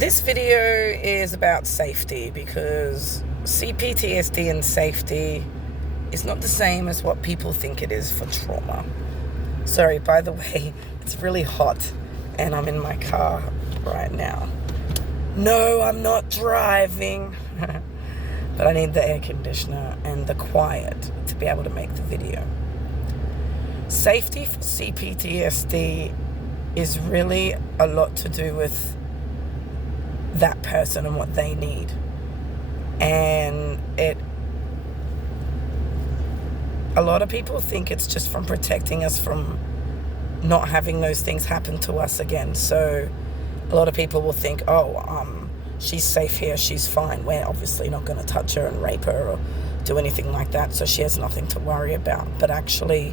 This video is about safety because C-PTSD and safety is not the same as what people think it is for trauma. Sorry, by the way, it's really hot and I'm in my car right now. No, I'm not driving. But I need the air conditioner and the quiet to be able to make the video. Safety for C-PTSD is really a lot to do with that person and what they need. And a lot of people think it's just from protecting us from not having those things happen to us again. So a lot of people will think, she's safe here, she's fine. We're obviously not going to touch her and rape her or do anything like that, so she has nothing to worry about. But actually,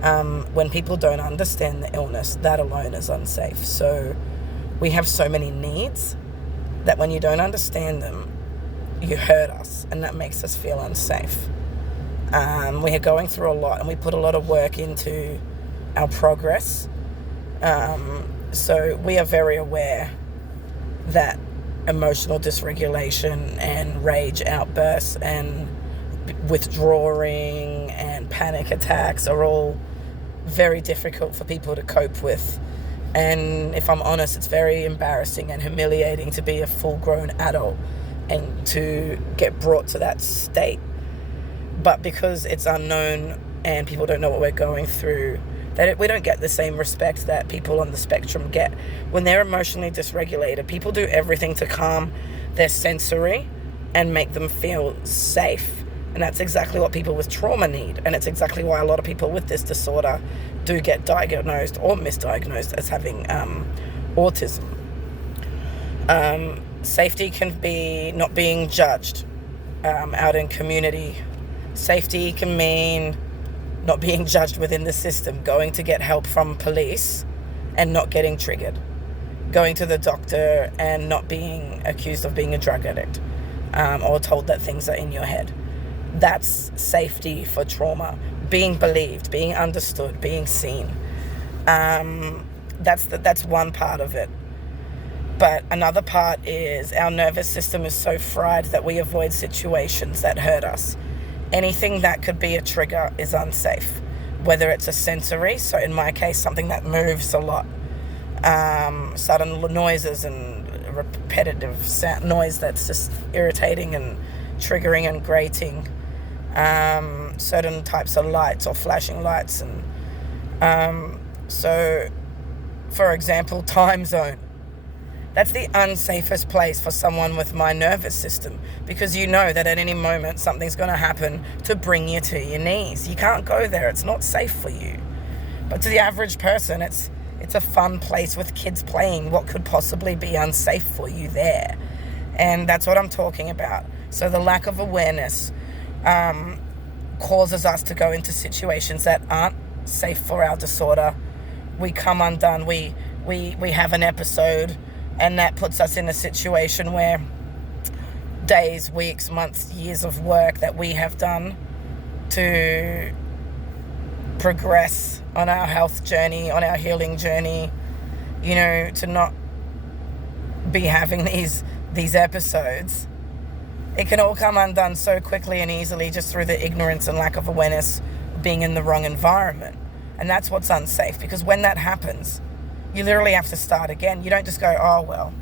when people don't understand the illness, that alone is unsafe. So we have so many needs that when you don't understand them, you hurt us, and that makes us feel unsafe. We are going through a lot, and we put a lot of work into our progress. So we are very aware that emotional dysregulation and rage outbursts and withdrawing and panic attacks are all very difficult for people to cope with. And if I'm honest, it's very embarrassing and humiliating to be a full-grown adult and to get brought to that state. But because it's unknown and people don't know what we're going through, we don't get the same respect that people on the spectrum get. When they're emotionally dysregulated, people do everything to calm their sensory and make them feel safe. And that's exactly what people with trauma need. And it's exactly why a lot of people with this disorder do get diagnosed or misdiagnosed as having autism. Safety can be not being judged out in community. Safety can mean not being judged within the system, going to get help from police and not getting triggered, going to the doctor and not being accused of being a drug addict or told that things are in your head. That's safety for trauma. Being believed, being understood, being seen. That's one part of it. But another part is our nervous system is so fried that we avoid situations that hurt us. Anything that could be a trigger is unsafe, whether it's a sensory, so in my case, something that moves a lot, sudden noises and repetitive noise that's just irritating and triggering and grating, certain types of lights or flashing lights. And so, for example, time zone. That's the unsafest place for someone with my nervous system, because you know that at any moment something's going to happen to bring you to your knees. You can't go there. It's not safe for you. But to the average person, it's a fun place with kids playing. What could possibly be unsafe for you there? And that's what I'm talking about. So the lack of awareness causes us to go into situations that aren't safe for our disorder. We come undone. We have an episode, and that puts us in a situation where days, weeks, months, years of work that we have done to progress on our health journey, on our healing journey, to not be having these episodes. It can all come undone so quickly and easily just through the ignorance and lack of awareness of being in the wrong environment. And that's what's unsafe, because when that happens, you literally have to start again. You don't just go, oh, well.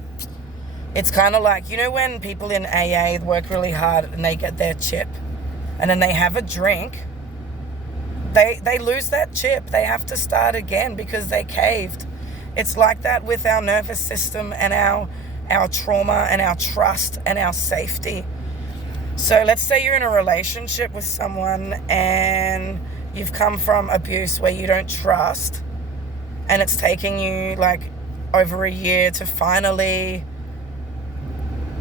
It's kind of like, when people in AA work really hard and they get their chip and then they have a drink, they lose that chip. They have to start again because they caved. It's like that with our nervous system and our trauma and our trust and our safety. So let's say you're in a relationship with someone and you've come from abuse where you don't trust, and it's taking you like over a year to finally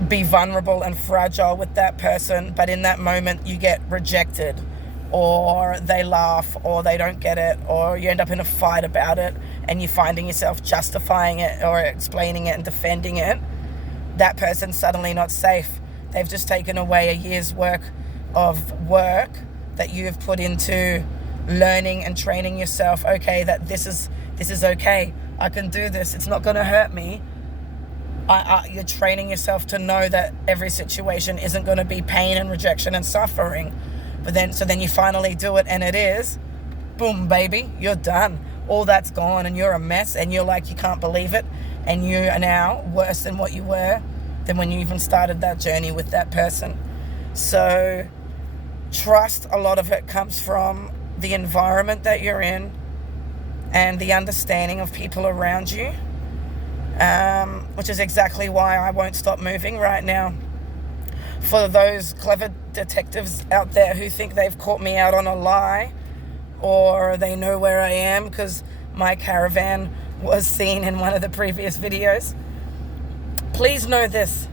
be vulnerable and fragile with that person. But in that moment you get rejected, or they laugh, or they don't get it, or you end up in a fight about it and you're finding yourself justifying it or explaining it and defending it. That person's suddenly not safe. They've just taken away a year's work that you've put into learning and training yourself. Okay, that this is okay. I can do this. It's not going to hurt me. You're training yourself to know that every situation isn't going to be pain and rejection and suffering. So then you finally do it, and it is. Boom, baby, you're done. All that's gone, and you're a mess, and you're like, you can't believe it, and you are now worse than what you were than when you even started that journey with that person. So trust, a lot of it comes from the environment that you're in and the understanding of people around you, which is exactly why I won't stop moving right now. For those clever detectives out there who think they've caught me out on a lie, or they know where I am because my caravan was seen in one of the previous videos, please know this.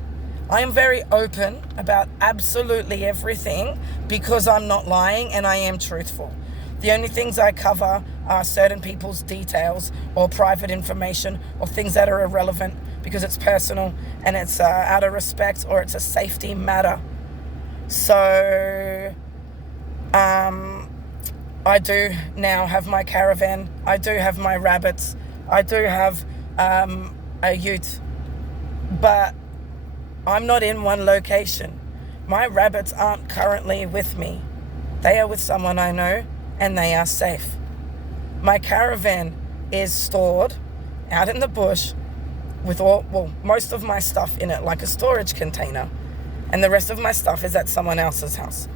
I am very open about absolutely everything because I'm not lying and I am truthful. The only things I cover are certain people's details or private information or things that are irrelevant because it's personal and it's out of respect or it's a safety matter. So I do now have my caravan. I do have my rabbits. I do have a ute. But I'm not in one location. My rabbits aren't currently with me. They are with someone I know, and they are safe. My caravan is stored out in the bush with most of my stuff in it, like a storage container. And the rest of my stuff is at someone else's house.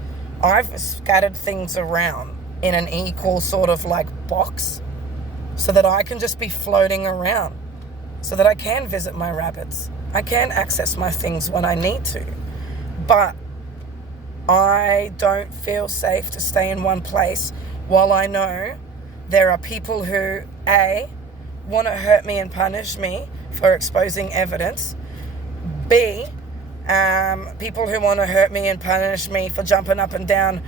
I've scattered things around in an equal sort of like box so that I can just be floating around, so that I can visit my rabbits. I can access my things when I need to. But I don't feel safe to stay in one place while I know there are people who, A, want to hurt me and punish me for exposing evidence. B, people who want to hurt me and punish me for jumping up and down,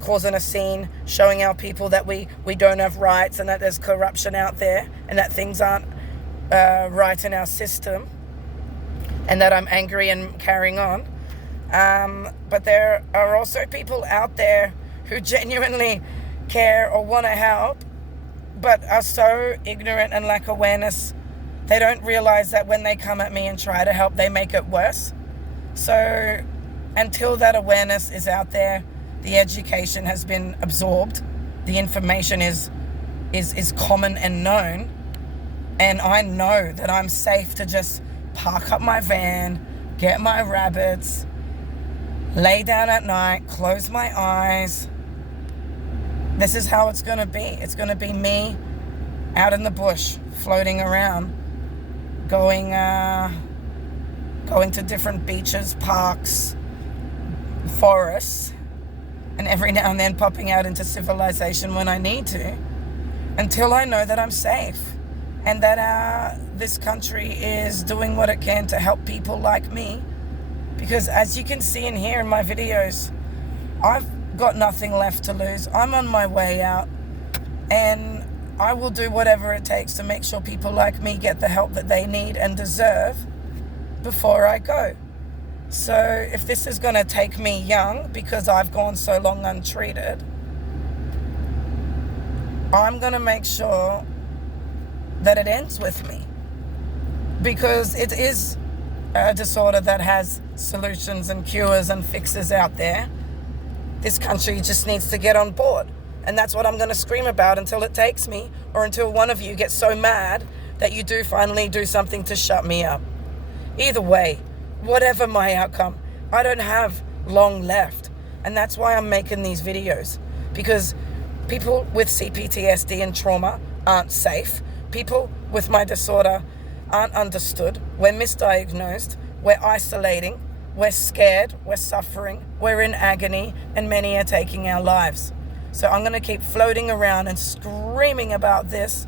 causing a scene, showing our people that we don't have rights and that there's corruption out there and that things aren't right in our system, and that I'm angry and carrying on. But there are also people out there who genuinely care or want to help, but are so ignorant and lack awareness, they don't realize that when they come at me and try to help, they make it worse. So until that awareness is out there, the education has been absorbed, the information is common and known, and I know that I'm safe to just park up my van, get my rabbits, lay down at night, close my eyes. This is how it's going to be. It's going to be me out in the bush, floating around, going to different beaches, parks, forests, and every now and then popping out into civilization when I need to, until I know that I'm safe and that this country is doing what it can to help people like me. Because as you can see and hear in my videos, I've got nothing left to lose. I'm on my way out, and I will do whatever it takes to make sure people like me get the help that they need and deserve before I go. So if this is going to take me young because I've gone so long untreated, I'm going to make sure that it ends with me, because it is a disorder that has solutions and cures and fixes out there. This country just needs to get on board, and that's what I'm going to scream about until it takes me, or until one of you gets so mad that you do finally do something to shut me up. Either way, whatever my outcome, I don't have long left, and that's why I'm making these videos, because people with C-PTSD and trauma aren't safe. People with my disorder aren't understood. We're misdiagnosed. We're isolating. We're scared. We're suffering. We're in agony, and many are taking our lives. So I'm going to keep floating around and screaming about this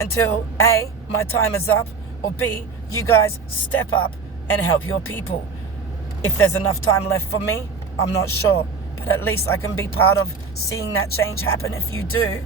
until A, my time is up, or B, you guys step up and help your people. If there's enough time left for me, I'm not sure, but at least I can be part of seeing that change happen if you do.